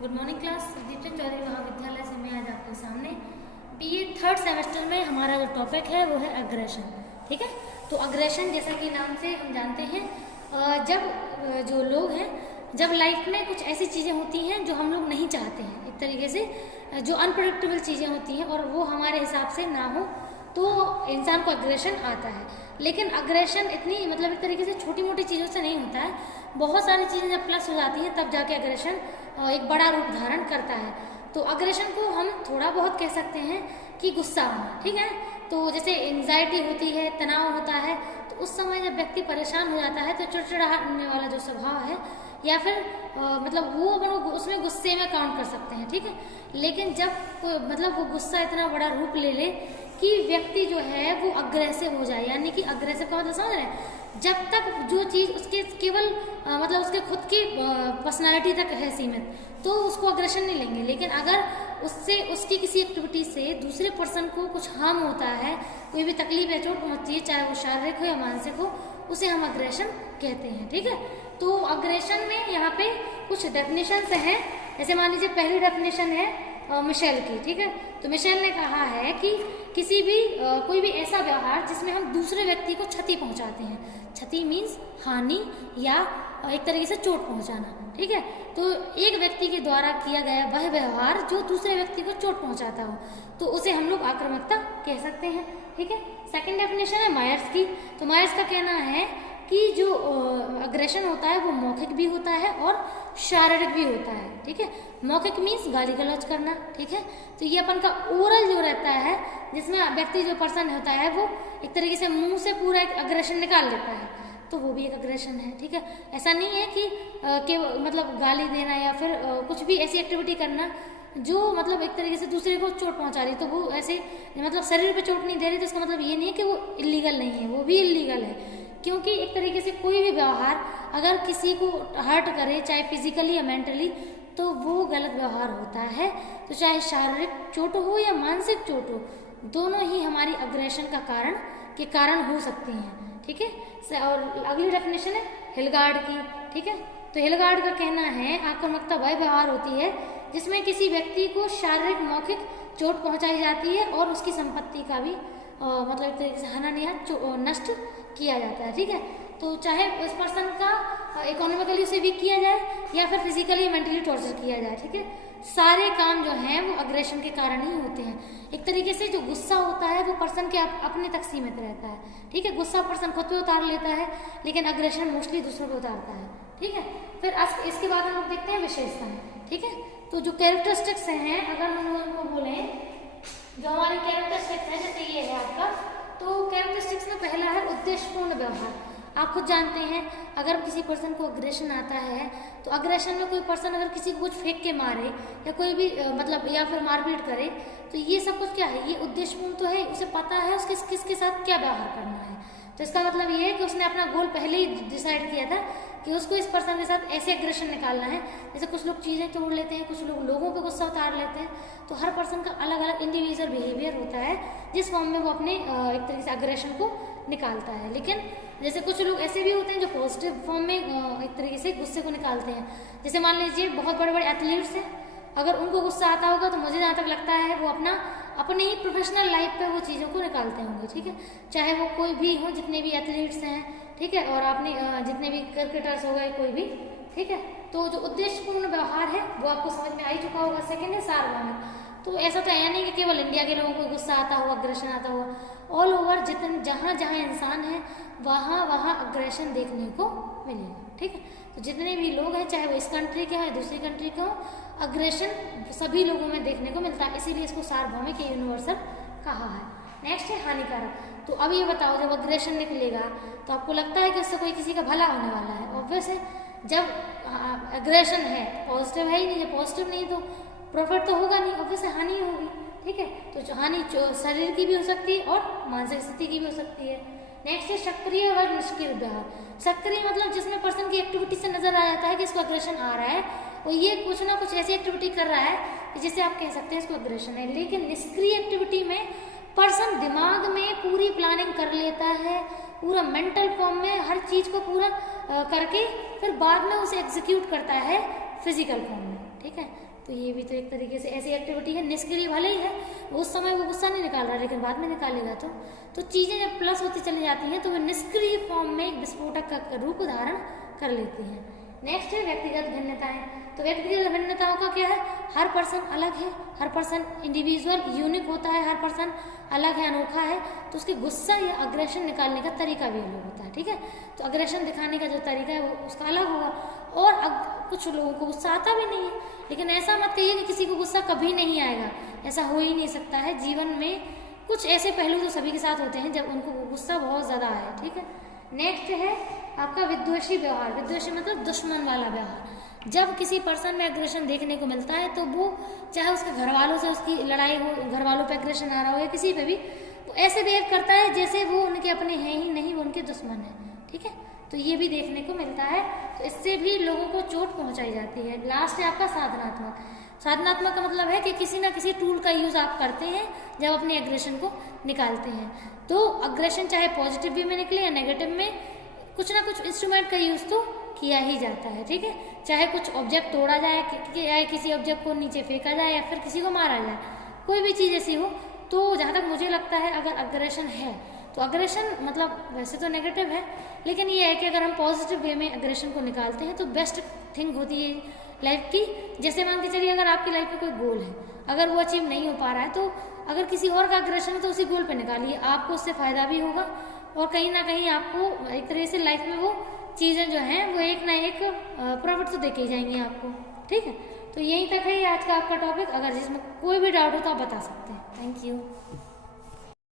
Good morning class. Deepchand Chaudhary महाविद्यालय से मैं आज आपके सामने बीए थर्ड सेमेस्टर में हमारा जो टॉपिक है वो है अग्रेशन। ठीक है, तो अग्रेशन जैसा कि नाम से हम जानते हैं, जब जो लोग हैं, जब लाइफ में कुछ ऐसी चीज़ें होती हैं जो हम लोग नहीं चाहते हैं, एक तरीके से जो अनप्रेडिक्टेबल चीज़ें होती हैं और वो हमारे हिसाब से ना हो तो इंसान को अग्रेशन आता है। लेकिन अग्रेशन इतनी एक तरीके से छोटी मोटी चीज़ों से नहीं होता है, बहुत सारी चीज़ें जब प्लस हो जाती हैं तब जाके अग्रेशन एक बड़ा रूप धारण करता है। तो अग्रेशन को हम थोड़ा बहुत कह सकते हैं कि गुस्सा होना। ठीक है, तो जैसे एंजाइटी होती है, तनाव होता है, तो उस समय जब व्यक्ति परेशान हो जाता है तो चिड़चिड़ाने वाला जो स्वभाव है या फिर वो अपन उसमें गुस्से में काउंट कर सकते हैं। ठीक है, लेकिन जब वो गुस्सा इतना बड़ा रूप ले ले कि व्यक्ति जो है वो अग्रेसिव हो जाए, यानी कि अग्रेसिव का मतलब समझ रहे हैं, जब तक जो चीज़ उसके केवल उसके खुद की पर्सनालिटी तक है सीमित तो उसको अग्रेशन नहीं लेंगे। लेकिन अगर उससे उसकी किसी एक्टिविटी से दूसरे पर्सन को कुछ हार्म होता है, कोई भी तकलीफ या चोट पहुंचती है, चाहे वो शारीरिक हो या मानसिक हो, उसे हम अग्रेशन कहते हैं। ठीक है, तो अग्रेशन में यहाँ पे कुछ डेफिनेशंस हैं। जैसे मान लीजिए पहली डेफिनेशन है मिशेल की। ठीक है, तो मिशेल ने कहा है कि किसी भी कोई भी ऐसा व्यवहार जिसमें हम दूसरे व्यक्ति को क्षति पहुंचाते हैं। क्षति मीन्स हानि या एक तरीके से चोट पहुंचाना। ठीक है, तो एक व्यक्ति के द्वारा किया गया वह व्यवहार जो दूसरे व्यक्ति को चोट पहुंचाता हो तो उसे हम लोग आक्रामकता कह सकते हैं। ठीक है, सेकंड डेफिनेशन है मायर्स की। तो मायर्स का कहना है कि जो अग्रेशन होता है वो मौखिक भी होता है और शारीरिक भी होता है। ठीक है, मौखिक मीन्स गाली गलौज करना। ठीक है, तो ये अपन का ओरल जो रहता है, जिसमें व्यक्ति जो पर्सन होता है वो एक तरीके से मुंह से पूरा एक अग्रेशन निकाल लेता है, तो वो भी एक अग्रेशन है। ठीक है, ऐसा नहीं है कि गाली देना या फिर कुछ भी ऐसी एक्टिविटी करना जो एक तरीके से दूसरे को चोट पहुंचा रही, तो वो ऐसे शरीर पे चोट नहीं दे रही, तो इसका मतलब ये नहीं है कि वो इलीगल नहीं है, वो भी इलीगल है। क्योंकि एक तरीके से कोई भी व्यवहार अगर किसी को हर्ट करे, चाहे फिजिकली या मेंटली, तो वो गलत व्यवहार होता है। तो चाहे शारीरिक चोट हो या मानसिक चोट हो, दोनों ही हमारी अग्रेशन का कारण हो सकती हैं। ठीक है, और अगली डेफिनेशन है हिलगार्ड की। ठीक है, तो हिलगार्ड का कहना है आक्रामकता वह व्यवहार होती है जिसमें किसी व्यक्ति को शारीरिक मौखिक चोट पहुंचाई जाती है और उसकी संपत्ति का भी एक तरीके से हनन या नष्ट किया जाता है। ठीक है, तो चाहे उस पर्सन का इकोनॉमिकली उसे वीक किया जाए या फिर फिजिकली मेंटली टॉर्चर किया जाए। ठीक है, सारे काम जो हैं वो अग्रेशन के कारण ही होते हैं। एक तरीके से जो गुस्सा होता है वो पर्सन के अपने तक सीमित रहता है। ठीक है, गुस्सा पर्सन खुद पे उतार लेता है, लेकिन अग्रेशन मोस्टली दूसरों पे उतारता है। ठीक है, फिर इसके बाद हम लोग देखते हैं विशेषताएं। ठीक है, तो जो कैरेक्टरिस्टिक्स हैं, अगर हम उनको बोलें जो हमारे कैरेक्टरिस्टिक्स हैं, जैसे ये है आपका, तो कैरेक्टरिस्टिक्स में पहला है उद्देश्यपूर्ण व्यवहार। आप खुद जानते हैं अगर किसी पर्सन को अग्रेशन आता है तो अग्रेशन में कोई पर्सन अगर किसी को कुछ फेंक के मारे या कोई भी या फिर मारपीट करे, तो ये सब कुछ क्या है, ये उद्देश्यपूर्ण तो है, उसे पता है उसके किसके साथ क्या व्यवहार करना है। तो इसका मतलब ये है कि उसने अपना गोल पहले ही डिसाइड किया था कि उसको इस पर्सन के साथ ऐसे एग्रेशन निकालना है। जैसे कुछ लोग चीज़ें तोड़ लेते हैं, कुछ लोग लोगों पे गुस्सा उतार लेते हैं, तो हर पर्सन का अलग अलग इंडिविजुअल बिहेवियर होता है जिस फॉर्म में वो अपने एक तरीके से अग्रेशन को निकालता है। लेकिन जैसे कुछ लोग ऐसे भी होते हैं जो पॉजिटिव फॉर्म में एक तरीके से गुस्से को निकालते हैं। जैसे मान लीजिए बहुत बड़े बड़े एथलीट्स हैं, अगर उनको गुस्सा आता होगा तो मुझे जहाँ तक लगता है वो अपने ही प्रोफेशनल लाइफ पे वो चीज़ों को निकालते होंगे। ठीक है, चाहे वो कोई भी हो, जितने भी एथलीट्स हैं, ठीक है, और आपने जितने भी क्रिकेटर्स हो गए, कोई भी। ठीक है, तो जो उद्देश्यपूर्ण व्यवहार है वो आपको समझ में आ ही चुका होगा। सेकेंड है सार्वभौमिक। तो ऐसा तो है नहीं कि केवल इंडिया के लोगों को गुस्सा आता हुआ, अग्रेशन आता हुआ, ऑल ओवर जहाँ जहाँ इंसान है वहाँ वहाँ अग्रेशन देखने को मिलेगा। ठीक है, तो जितने भी लोग हैं, चाहे वो इस कंट्री के हों या दूसरी कंट्री के हों, अग्रेशन सभी लोगों में देखने को मिलता है, इसीलिए इसको सार्वभौमिक या यूनिवर्सल कहा है। नेक्स्ट है हानिकारक। तो अब ये बताओ, जब अग्रेशन निकलेगा तो आपको लगता है कि उससे कोई किसी का भला होने वाला है? ऑब्वियस है, जब अग्रेशन है पॉजिटिव है ही नहीं, जब पॉजिटिव नहीं तो प्रॉफिट तो होगा नहीं, ऑब्वियस हानि होगी। ठीक है, तो जो हानि शरीर की भी हो सकती है और मानसिक स्थिति की भी हो सकती है। नेक्स्ट है सक्रिय और निष्क्रिय व्यवहार। सक्रिय मतलब जिसमें पर्सन की एक्टिविटी से नजर आ जाता है कि इसको अग्रेशन आ रहा है और ये कुछ ना कुछ ऐसी एक्टिविटी कर रहा है जिसे आप कह सकते हैं इसको अग्रेशन है। लेकिन निष्क्रिय एक्टिविटी में पर्सन दिमाग में पूरी प्लानिंग कर लेता है, पूरा मेंटल फॉर्म में हर चीज को पूरा करके फिर बाद में उसे एग्जीक्यूट करता है फिजिकल फॉर्म में। ठीक है। तो ये भी तो एक तरीके से ऐसी एक्टिविटी है, निष्क्रिय भले ही है, उस समय वो गुस्सा नहीं निकाल रहा लेकिन बाद में निकालेगा। तो चीज़ें जब प्लस होती चली जाती हैं तो वे निष्क्रिय फॉर्म में एक विस्फोटक का रूप धारण कर लेती हैं। नेक्स्ट है व्यक्तिगत भिन्नताएं। तो व्यक्तिगत भिन्नताओं का क्या है, हर पर्सन अलग है, हर पर्सन इंडिविजुअल यूनिक होता है, हर पर्सन अलग है, अनोखा है, तो उसके गुस्सा या अग्रेशन निकालने का तरीका भी अलग होता है, ठीक है। तो अग्रेशन दिखाने का जो तरीका है वो उसका अलग होगा। और कुछ लोगों को गुस्सा आता भी नहीं है, लेकिन ऐसा मत कहिए कि किसी को गुस्सा कभी नहीं आएगा, ऐसा हो ही नहीं सकता है। जीवन में कुछ ऐसे पहलू तो सभी के साथ होते हैं जब उनको गुस्सा बहुत ज़्यादा आए, ठीक है। नेक्स्ट है आपका विद्वेषी व्यवहार। विद्वेषी मतलब दुश्मन वाला व्यवहार। जब किसी पर्सन में एग्रेशन देखने को मिलता है तो वो चाहे उसके घर वालों से उसकी लड़ाई हो, घर वालों पे एग्रेशन आ रहा हो या किसी पे भी, वो ऐसे बिहेव करता है जैसे वो उनके अपने हैं ही नहीं, वो उनके दुश्मन है, ठीक है। तो ये भी देखने को मिलता है, तो इससे भी लोगों को चोट पहुंचाई जाती है। लास्ट है आपका साधनात्मक। साधनात्मक का मतलब है कि किसी ना किसी टूल का यूज़ आप करते हैं जब अपने एग्रेशन को निकालते हैं। तो अग्रेशन चाहे पॉजिटिव वे में निकले या नेगेटिव में, कुछ ना कुछ इंस्ट्रूमेंट का यूज़ तो किया ही जाता है, ठीक है। चाहे कुछ ऑब्जेक्ट तोड़ा जाए, या किसी ऑब्जेक्ट को नीचे फेंका जाए, या फिर किसी को मारा जाए, कोई भी चीज़ ऐसी हो। तो जहाँ तक मुझे लगता है अगर अग्रेशन है तो अग्रेशन मतलब वैसे तो नेगेटिव है, लेकिन ये है कि अगर हम पॉजिटिव वे में अग्रेशन को निकालते हैं तो बेस्ट थिंग होती है लाइफ की। जैसे मान के चलिए अगर आपकी लाइफ में कोई गोल है, अगर वो अचीव नहीं हो पा रहा है, तो अगर किसी और का अग्रेशन है तो उसी गोल पे निकालिए, आपको उससे फ़ायदा भी होगा और कहीं ना कहीं आपको एक तरह से लाइफ में वो चीज़ें जो हैं वो एक ना एक प्रॉफिट तो देके ही जाएंगी आपको, ठीक है। तो यही तक है आज का आपका टॉपिक। अगर जिसमें कोई भी डाउट हो तो आप बता सकते हैं। Thank you.